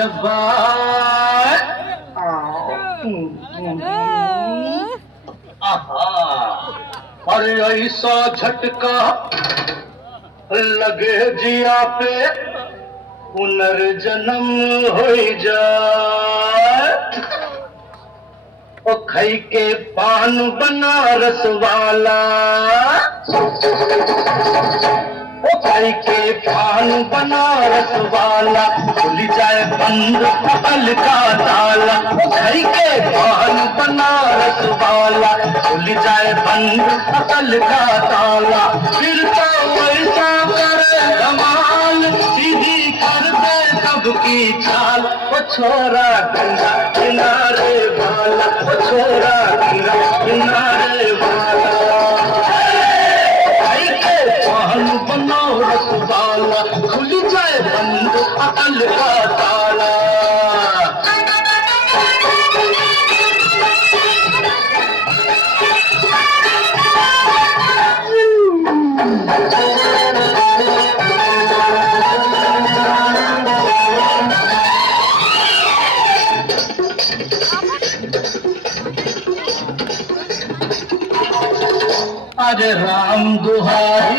अरे ऐसा झटका लगे जिया पे पुनर्जन्म हो जाए। ओ खाई के पान बनारस वाला, ओ खाई के पान बनारस वाला खुल जाए बंद पकल का ताला। ओ खाई के पान बनारस वाला खुल जाए बंद पकल का ताला। फिर तो वैसा करे धमाल सीधी कर दे सबकी चाल। ओ छोरा गंगा किनारे वाला, ओ छोरा गंगा किनारे वाला बनारस वाला खुल जाए बंद अकल का ताला। अरे राम दुहाई